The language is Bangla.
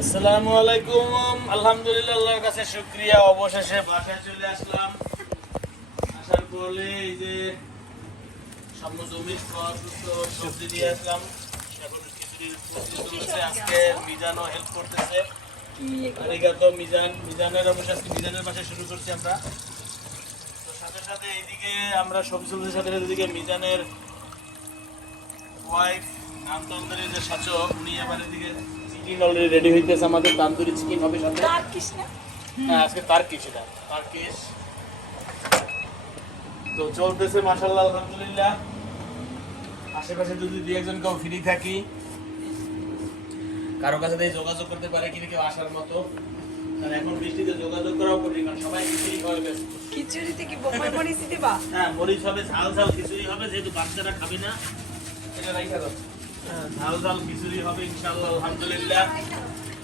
আসসালামু আলাইকুম। আলহামদুলিল্লাহ, আল্লাহর কাছে শুকরিয়া, অবশেষে বাসায় চলে আসলাম। আসার পরে এই যে সামনে জমির সবজি দিয়ে আসলাম। এখন খিচুড়ির প্রস্তুতি চলছে। আজকে মিজানও হেল্প করতেছে। আরিগাতো মিজান। মিজানের অবশ্য আজকে মিজানের বাসায় শুরু করছি আমরা। তো সাথে সাথে এইদিকে আমরা সবজি চলছে, সাথে সাথে এদিকে মিজানের ওয়াইফ নামতন্দরের যে শাচক, উনি আবার এদিকে চিকেন অলরেডি রেডি হইতেছে। আমাদের তান্দুরি চিকেন হবে সাথে। হ্যাঁ, আজকে তার্কিশ, এটা তার্কিশ। তো চলতেছে মাশাআল্লাহ, আলহামদুলিল্লাহ। আশেপাশে যদি দুই একজন কেউ ফ্রি থাকি, কারো কাছে দিয়ে যোগাযোগ করতে পারে কিন্তু কেউ আসার মতো। কারণ এখন বৃষ্টিতে যোগাযোগ করাও কঠিন, কারণ সবাই খিচুড়ি খাওয়াবে ব্যস্ত। খিচুড়িতে কি বোম্বাই মরিচ দিবা? হ্যাঁ, মরিচ হবে, ঝাল ঝাল খিচুড়ি হবে, যেহেতু বাচ্চারা খাবে না। এটা রাইখা দাও। হ্যাঁ, ঝাল ঝাল খিচুড়ি হবে ইনশাআল্লাহ, আলহামদুলিল্লাহ।